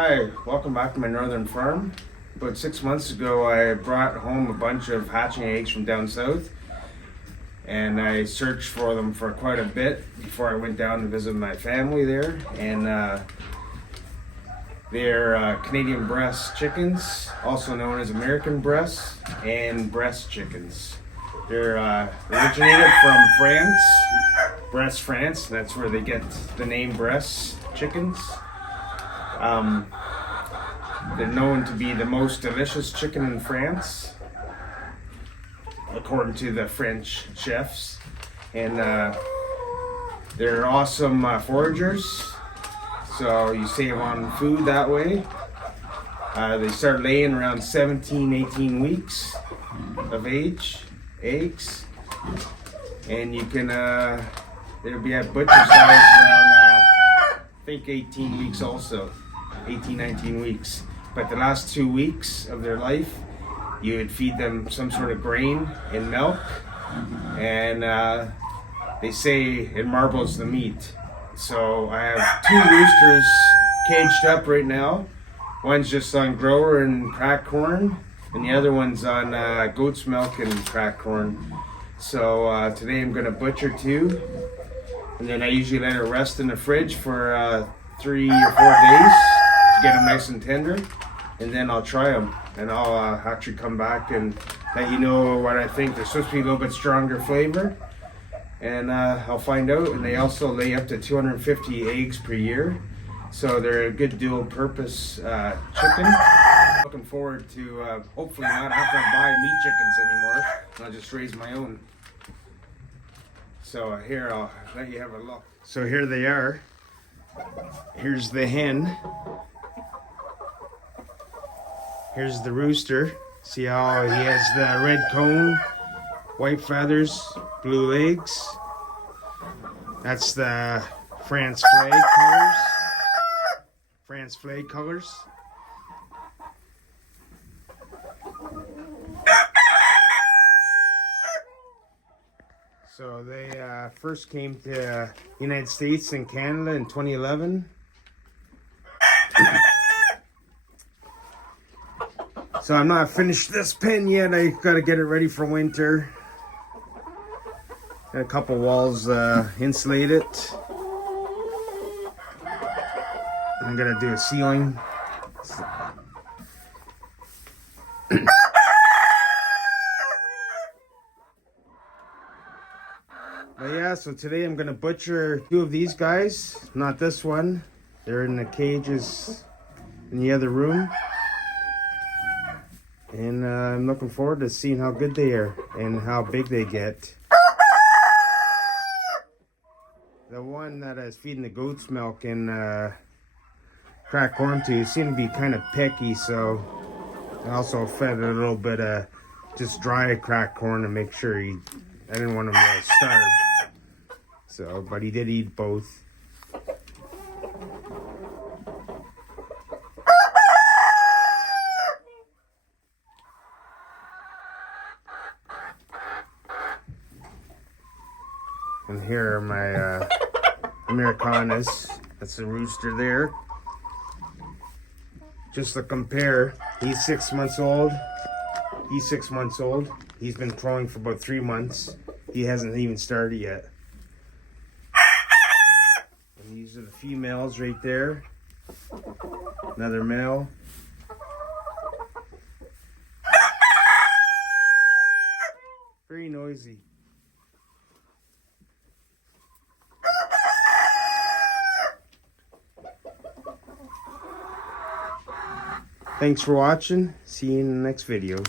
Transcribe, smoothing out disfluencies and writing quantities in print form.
Hi, welcome back to my northern farm. About 6 months ago, I brought home a bunch of hatching eggs from down south, and I searched for them for quite a bit before I went down to visit my family there. And they're Canadian Bresse chickens, also known as American Bresse and Bresse chickens. They're originated from France, Bresse, France. That's where they get the name Bresse chickens. They're known to be the most delicious chicken in France, according to the French chefs. And they're awesome foragers, so you save on food that way. They start laying around 17, 18 weeks of age, eggs. And you can, they'll be at butcher size around, I think 18 weeks also. 18, 19 weeks. But the last 2 weeks of their life, you would feed them some sort of grain and milk. And they say it marbles the meat. So I have 2 roosters caged up right now. One's just on grower and cracked corn, and the other one's on goat's milk and cracked corn. So today I'm gonna butcher 2. And then I usually let it rest in the fridge for 3 or 4 days to get them nice and tender, and then I'll try them, and I'll actually come back and let you know what I think. They're supposed to be a little bit stronger flavor, and I'll find out. And they also lay up to 250 eggs per year, so they're a good dual purpose chicken. Looking forward to hopefully not have to buy meat chickens anymore. I'll just raise my own. So here, I'll let you have a look. So here they are. Here's the hen. Here's the rooster. See how he has the red cone, white feathers, blue legs. That's the France flag colors. France flag colors. So they first came to United States and Canada in 2011. So I'm not finished this pen yet. I gotta get it ready for winter. Got a couple walls insulated. I'm gonna do a ceiling. But yeah, so today I'm gonna butcher 2 of these guys. Not this one. They're in the cages in the other room. And I'm looking forward to seeing how good they are and how big they get. The one that is feeding the goat's milk and cracked corn to seemed to be kind of picky, so I also fed it a little bit of just dry cracked corn to make sure I didn't want him to starve. So, but he did eat both. And here are my Ameraucanas. That's the rooster there. Just to compare, he's 6 months old. He's 6 months old. He's been crowing for about 3 months. He hasn't even started yet. And these are the females right there. Another male. Very noisy. Thanks for watching. See you in the next video.